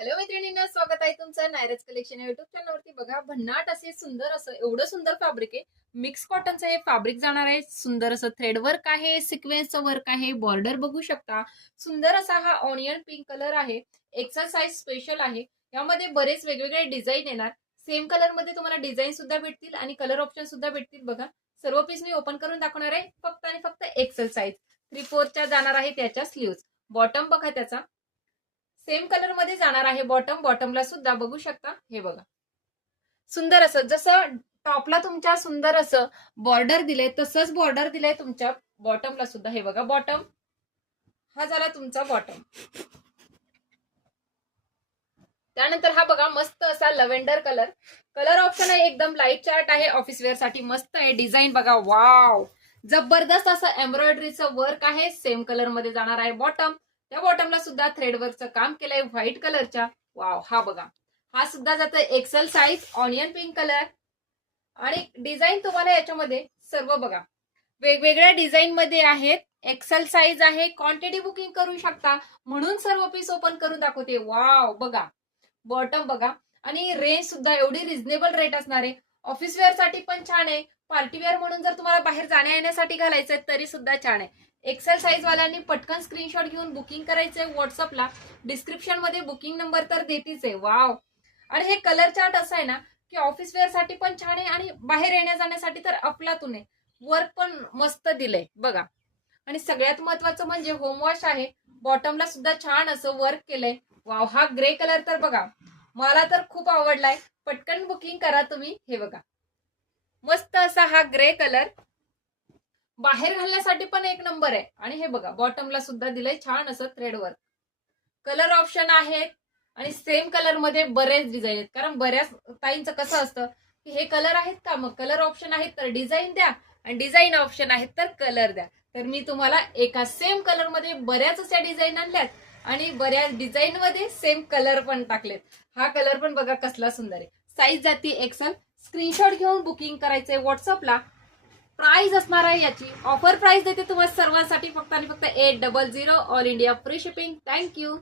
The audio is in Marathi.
हॅलो मैत्रिणींना, स्वागत आहे तुमचं नायरस कलेक्शन या युट्यूब चॅनलवरती. बघा, भन्नाट असे सुंदर असं एवढं सुंदर फॅब्रिक आहे. मिक्स कॉटनचं हे फॅब्रिक जाणार आहे. सुंदर असं थ्रेड वर्क आहे, सिक्वेन्सचं वर्क आहे, बॉर्डर बघू शकता. सुंदर असा हा ऑनियन पिंक कलर आहे. एक्सेल साइज स्पेशल आहे. यामध्ये बरेच वेगवेगळे डिझाईन येणार. सेम कलर मध्ये तुम्हाला डिझाईन सुद्धा भेटतील आणि कलर ऑप्शन सुद्धा भेटतील. बघा, सर्व पीस मी ओपन करून दाखवणार आहे. फक्त आणि फक्त एक्सेल साइज 3/4 जाणार आहे त्याच्या स्लीव्स. बॉटम बघा, त्याचा सेम कलर मध्ये जाणार आहे. बॉटमला सुद्धा बघू शकता. हे बघा, सुंदर असं जसं टॉपला तुमच्या सुंदर असं बॉर्डर दिलंय तसंच बॉर्डर दिलंय तुमच्या बॉटमला सुद्धा. हे बघा, बॉटम हा झाला तुमचा बॉटम. त्यानंतर हा बघा, मस्त असा लव्हेंडर कलर. कलर ऑप्शन आहे, एकदम लाईट चार्ट आहे. ऑफिस वेअर साठी मस्त आहे. डिझाईन बघा, वाव, जबरदस्त असं एम्ब्रॉयडरीचं वर्क आहे. सेम कलर मध्ये जाणार आहे बॉटम. त्या बॉटमला सुद्धा थ्रेड वर्कचं काम केलंय व्हाईट कलरच्या. वाव, हा बघा, हा सुद्धा जातोय XL size onion pink colour. आणि डिझाईन तुम्हाला याच्यामध्ये सर्व बघा वेगवेगळ्या डिझाईन मध्ये आहेत. एक्सेल साइज आहे. क्वांटिटी बुकिंग करू शकता म्हणून सर्व पीस ओपन करून दाखवते. वाव, बघा, बॉटम बघा. आणि रेंज सुद्धा एवढी रिझनेबल रेट असणार आहे. ऑफिस वेअर साठी पण छान आहे. पार्टी वेअर म्हणून जर तुम्हाला बाहेर जाण्या येण्यासाठी घालायचंय तरी सुद्धा छान आहे. एक्सेल साइज वाल्यांनी पटकन स्क्रीनशॉट घेऊन बुकिंग करायचंय व्हॉट्सअपला. डिस्क्रिप्शन मध्ये बुकिंग नंबर तर देतीच आहे. वाव, आणि हे कलर चार्ट असं आहे ना की ऑफिस वेअर साठी पण छान आहे आणि बाहेर येण्या जाण्यासाठी तर अफलातून आहे. वर्क पण मस्त दिलंय बघा. आणि सगळ्यात महत्वाचं म्हणजे होमवॉश आहे. बॉटमला सुद्धा छान असं वर्क केलंय. वाव, हा ग्रे कलर तर बघा, मला तर खूप आवडलाय. पटकन बुकिंग करा तुम्ही. हे बघा, मस्त असा हा ग्रे कलर बाहेर घालण्यासाठी पण एक नंबर आहे. आणि हे बघा, बॉटमला सुद्धा दिलंय छान असं थ्रेड वर्क. कलर ऑप्शन आहेत आणि सेम कलर मध्ये बरेच डिझाईन आहेत. कारण बऱ्याच ताईंचं कसं असतं की हे कलर आहेत का, मग कलर ऑप्शन आहेत तर डिझाईन द्या, आणि डिझाईन ऑप्शन आहेत तर कलर द्या. तर मी तुम्हाला एका सेम कलर मध्ये बऱ्याच अशा डिझाईन आणल्यात आणि बऱ्याच डिझाईन मध्ये सेम कलर पण टाकलेत. हा कलर पण बघा कसला सुंदर आहे. साईज जाती एक्सेल. स्क्रीनशॉट घेऊन बुकिंग करायचंय व्हॉट्सअपला. प्राइस असणार आहे याची ऑफर प्राइस देते तुम्हाला सर्वांसाठी फक्त आणि फक्त 800. All India free shipping. Thank you.